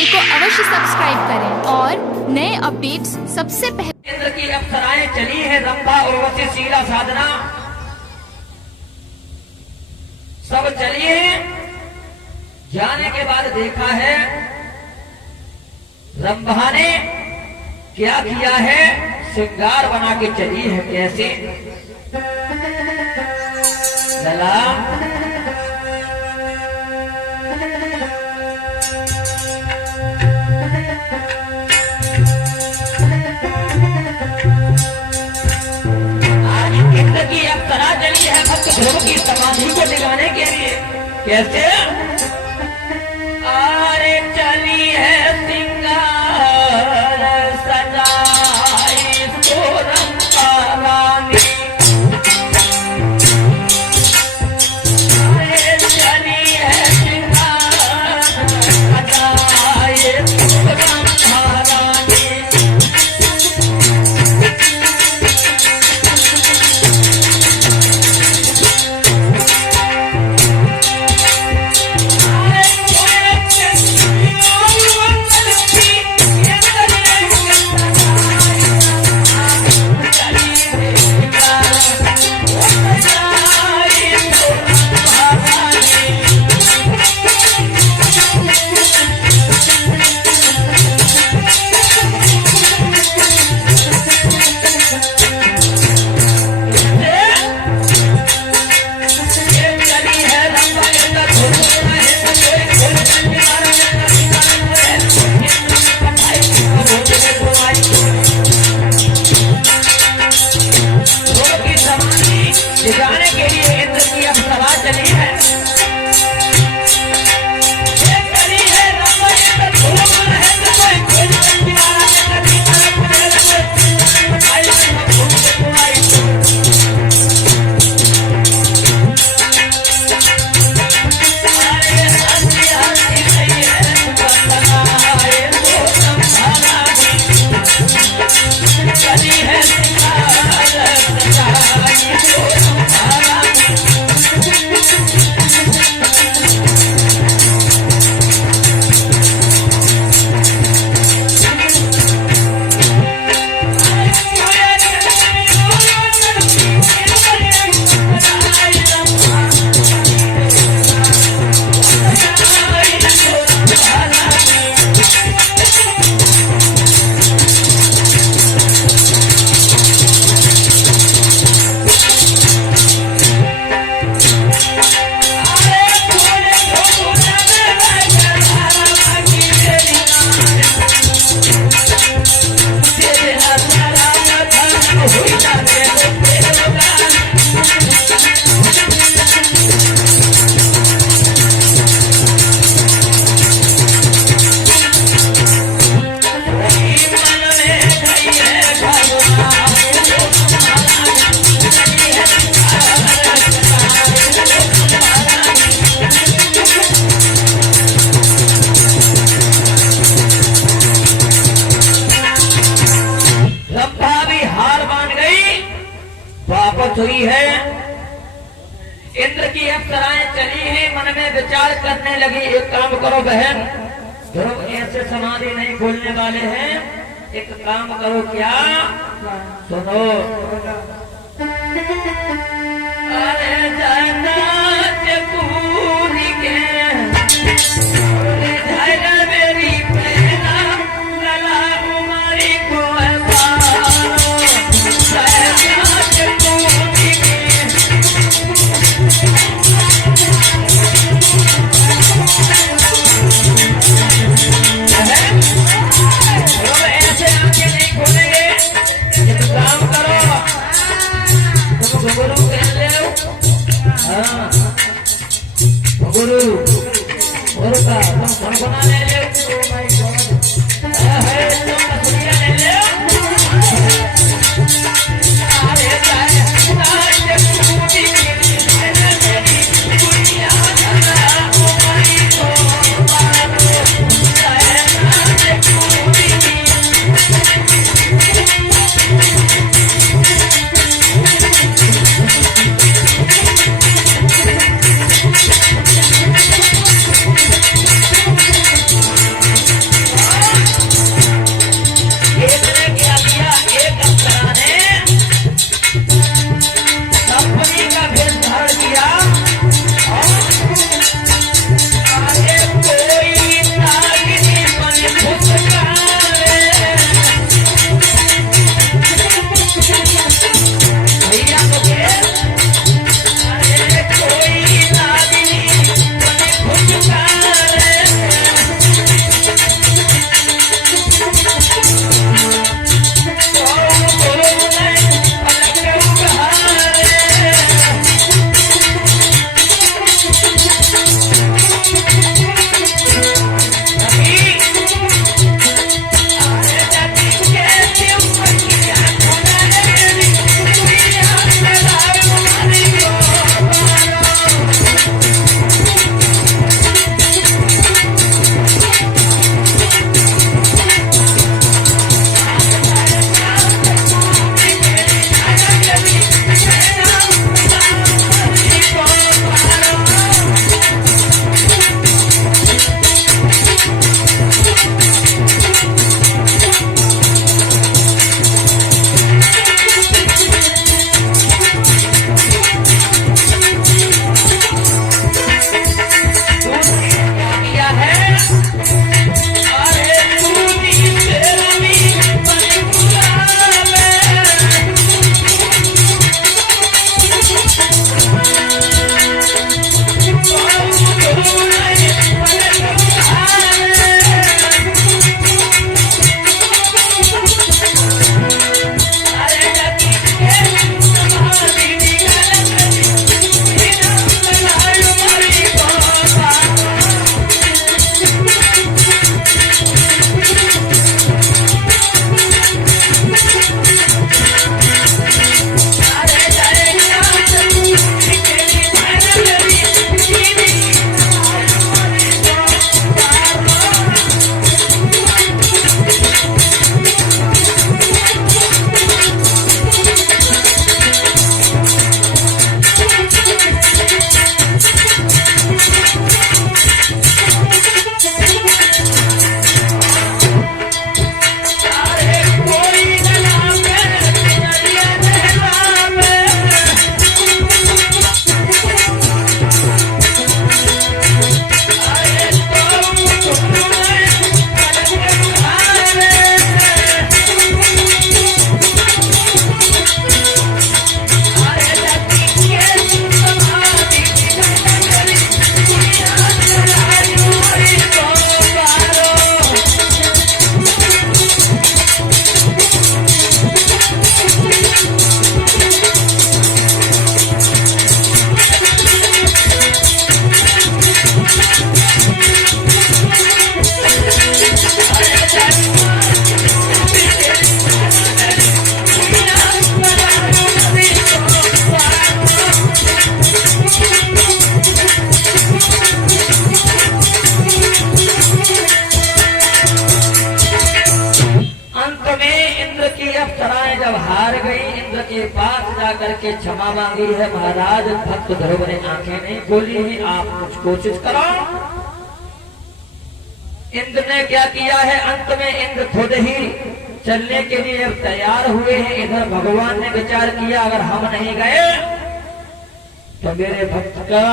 Channel को अवश्य subscribe करें और नए अपडेट्स सबसे पहले। इंद्र की अप्सराएं चली है, रंभा उर्वशी शीला साधना सब चली है। जाने के बाद देखा है रंभा ने क्या किया है, श्रृंगार बना के चली है। कैसे लला की अप्सरा चली है भक्त ध्रुव की समाधि को दिलाने के लिए। कैसे आरे चली है सिंगार सजाई सोरंगा रानी, आरे चली है सिंगार सजाई सोरंगा रानी। दिखाने के लिए इंद्र की अप्सरा चली है। हुई है इंद्र की अप्सराएं चली है, मन में विचार करने लगी। एक काम करो बहन, ध्रुव ऐसे समाधि नहीं खोलने वाले हैं, एक काम करो क्या सुनो। अरे जन्नत पूरी के मेरी प्रेरणा लला कुमारी को गुरु और का बना ले ले। ले ले। अरे के पास जाकर के क्षमा मांगी है। महाराज भक्त ध्रुव ने आंखें नहीं खोली है, आप कुछ कोशिश करो। इंद्र ने क्या किया है, अंत में इंद्र खुद ही चलने के लिए अब तैयार हुए हैं। इधर भगवान ने विचार किया अगर हम नहीं गए तो मेरे भक्त का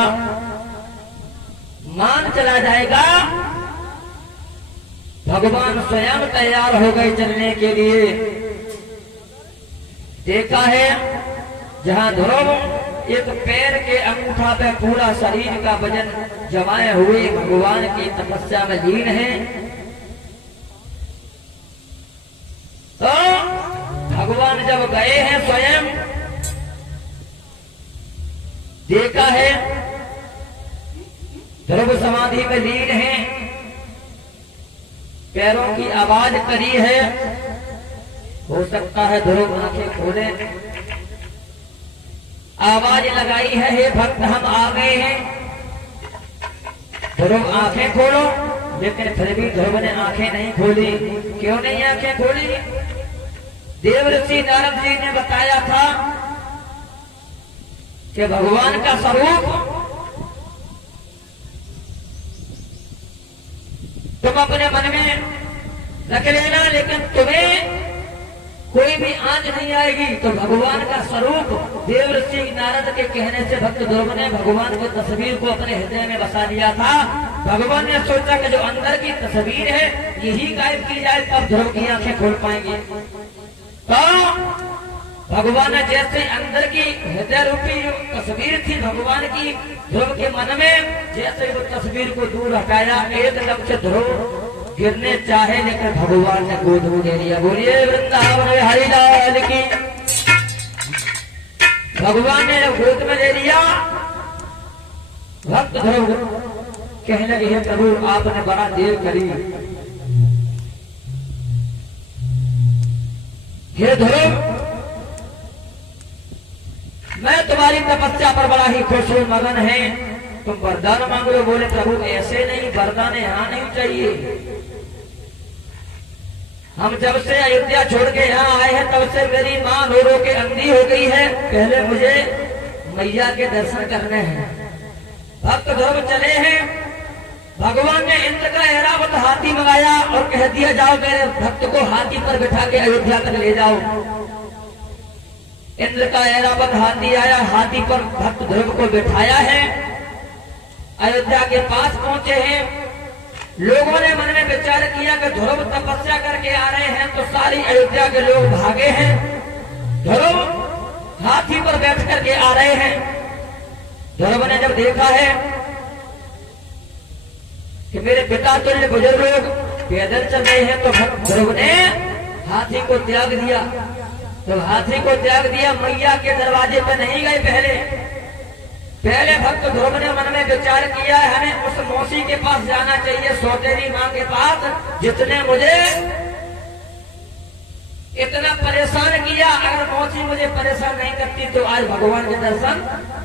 मान चला जाएगा। भगवान स्वयं तैयार हो गए चलने के लिए। देखा है जहां ध्रुव एक पैर के अंगूठा पे पूरा शरीर का वजन जमाए हुए भगवान की तपस्या में लीन है। तो भगवान जब गए हैं स्वयं देखा है ध्रुव समाधि में लीन है, पैरों की आवाज करी है। हो सकता है ध्रुव आंखें खोले, आवाज लगाई है, हे भक्त हम आ गए हैं। ध्रुव आंखें खोलो, लेकिन फिर भी ध्रुव ने आंखें नहीं खोली। क्यों नहीं आंखें खोली? देव ऋषि नारद जी ने बताया था कि भगवान का स्वरूप तुम अपने मन में रख लेना, लेकिन तुम्हें कोई भी आंच नहीं आएगी। तो भगवान का स्वरूप देव ऋषि नारद के कहने से भक्त ध्रुव ने भगवान की तस्वीर को अपने हृदय में बसा लिया था। भगवान ने सोचा कि जो अंदर की तस्वीर है यही गायब की जाए, तब ध्रुव की आंखें खोल पाएंगे। तो भगवान ने जैसे अंदर की हृदय रूपी जो तस्वीर थी भगवान की ध्रुव के मन में, जैसे वो तस्वीर को दूर हटाया, एकदम से ध्रुव गिरने चाहे, लेकिन भगवान ने गोद में ले लिया। बोलिए वृंदावन में हरिलाल की। भगवान ने जब गोद में ले लिया, भक्त ध्रुव कहने लगे हे प्रभु आपने बड़ा देर करी। हे ध्रुव मैं तुम्हारी तपस्या पर बड़ा ही खुश हूं, मगन है, तुम वरदान मांग लो। बोले प्रभु ऐसे नहीं, वरदान यहाँ नहीं चाहिए। हम जब से अयोध्या छोड़ के यहाँ आए हैं तब से मेरी माँ रो रो के अंधी हो गई है, पहले मुझे मैया के दर्शन करने हैं। भक्त ध्रुव चले हैं, भगवान ने इंद्र का ऐरावत हाथी मंगाया और कह दिया जाओ मेरे भक्त को हाथी पर बिठा के अयोध्या तक ले जाओ। इंद्र का ऐरावत हाथी आया, हाथी पर भक्त ध्रुव को बिठाया है, अयोध्या के पास पहुंचे हैं। लोगों ने मन में विचार किया कि ध्रुव तपस्या करके आ रहे हैं तो सारी अयोध्या के लोग भागे हैं, ध्रुव हाथी पर बैठ करके आ रहे हैं। ध्रुव ने जब देखा है कि मेरे पिता तुल्य बुजुर्ग लोग पैदल चल रहे हैं तो भक्त ध्रुव ने हाथी को त्याग दिया। तो हाथी को त्याग दिया, मैया के दरवाजे पे नहीं गए। पहले भक्त ध्रुव ने मन में विचार किया हमें उस मौसी के पास जाना चाहिए, सौतेली माँ के पास, जितने मुझे इतना परेशान किया। अगर मौसी मुझे परेशान नहीं करती तो आज भगवान के दर्शन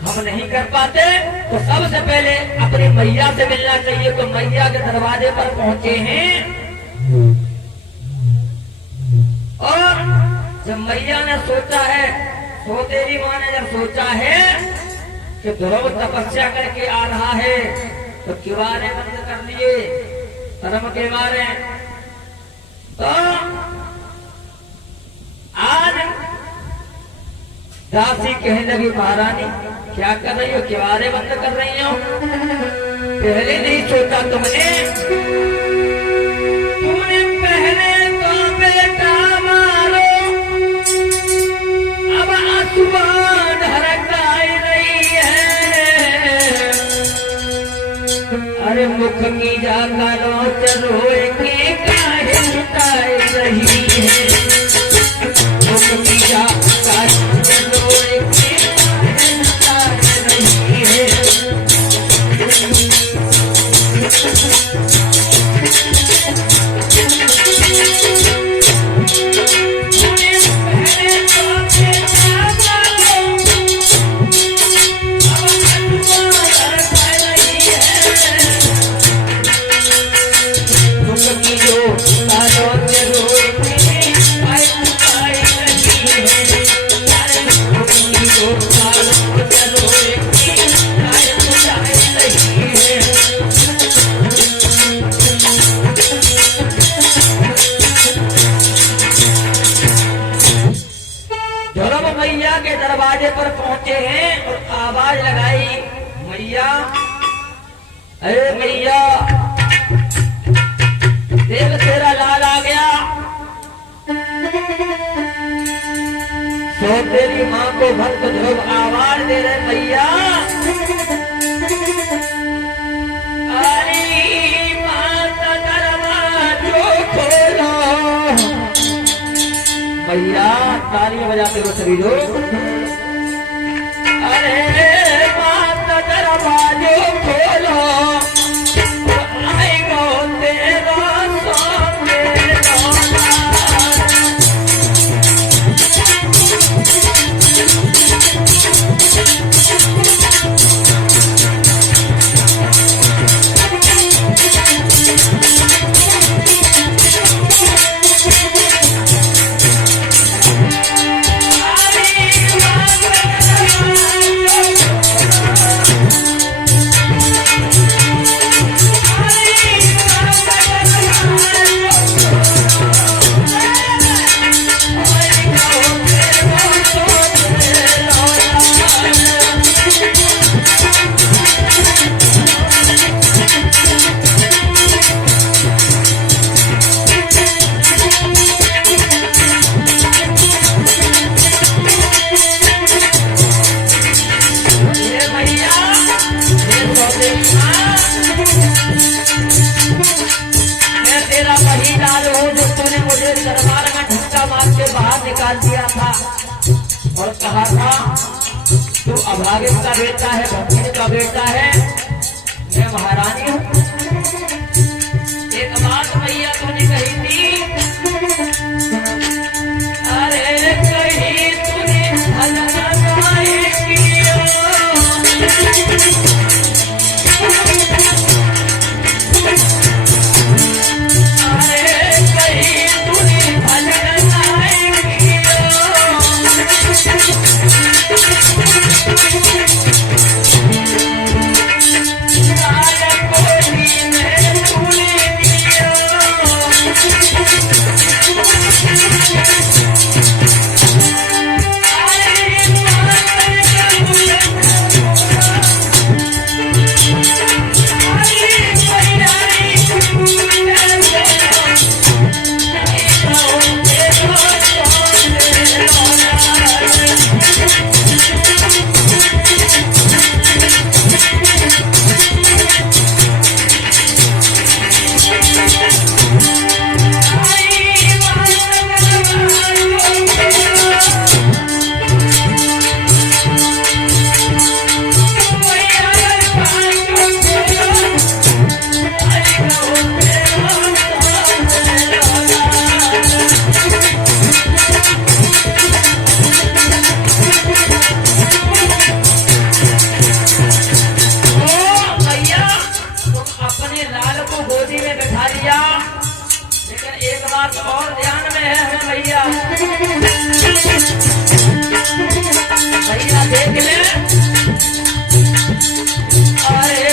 हम नहीं कर पाते। तो सबसे पहले अपनी मैया से मिलना चाहिए। तो मैया के दरवाजे पर पहुंचे हैं और जब मैया ने सोचा है, सौतेली माँ ने जब सोचा है कि ध्रुव तपस्या करके आ रहा है तो किवारे बंद कर लिए, कर्म के मारे। तो आज दासी कहने लगी महारानी क्या कर रही हो, किवारे बंद कर रही हो, पहले नहीं सोचा तुमने पहले तो बेटा मारो, अब आसमान ढरकाई रही है। अरे मुख की जाकर रोए के काहे उतार रही है, मुख की जाकर रोए के काहे उतार रही है। दरवाजे पर पहुंचे हैं और आवाज लगाई, मैया, अरे मैया, देख तेरा लाल आ गया। तो तेरी माँ को भक्त ध्रुव आवाज दे रहे, मैया, अरे माता दरवाजो खोलो। भैया तालियां बजाते हो सभी लोग। अरे माता दरवाजो खोलो, आएगा तेरा सामने निकाल दिया था और कहा था तू अभागिन का बेटा है, भक्तिन का बेटा है, मैं महारानी हूँ। एक बात भैया तूने कही थी, अरे कहीं तूने भजन गाए किया, अरे कहीं तूने भजन भैया देख ले, अरे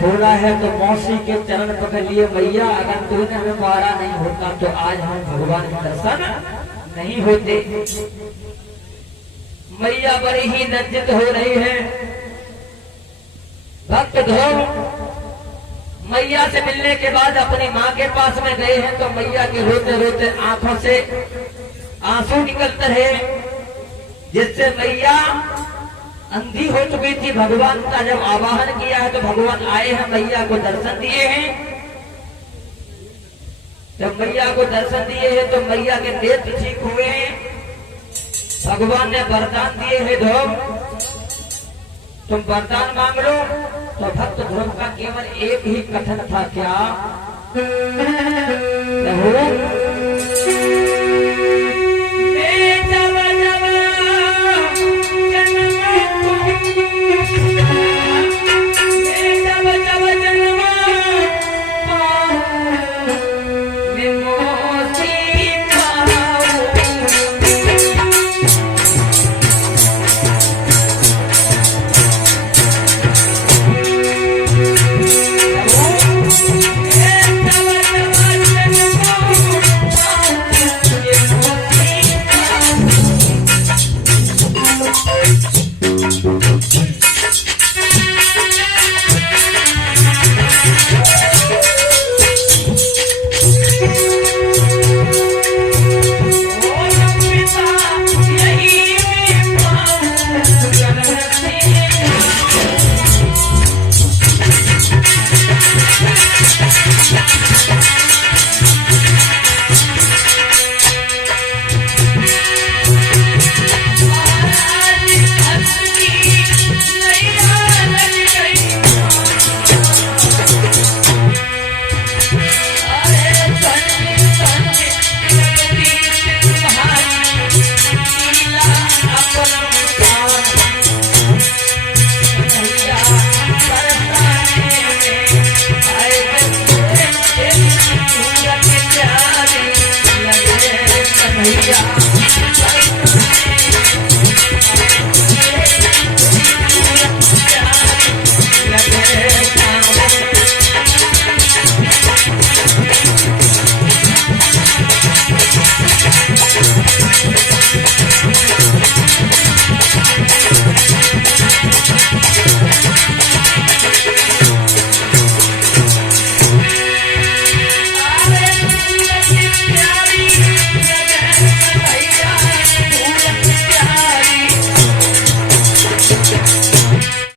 खोला है तो मौसी के चरण पकड़ लिए, मैया अगर तूने हमें मारा नहीं होता तो आज हम भगवान के दर्शन नहीं होते। मैया बड़ी ही लज्जित हो रही है। भक्त धो मैया से मिलने के बाद अपनी माँ के पास में गए हैं तो मैया के रोते रोते आंखों से आंसू निकलते रहे, जिससे मैया अंधी हो चुकी थी। भगवान का जब आवाहन किया है तो भगवान आए हैं, मैया को दर्शन दिए हैं। जब मैया को दर्शन दिए हैं तो मैया के नेत्र ठीक हुए हैं। भगवान ने वरदान दिए हैं, ध्रुव तुम वरदान मांग लो। तो भक्त ध्रुव का केवल एक ही कथन था, क्या प्रभु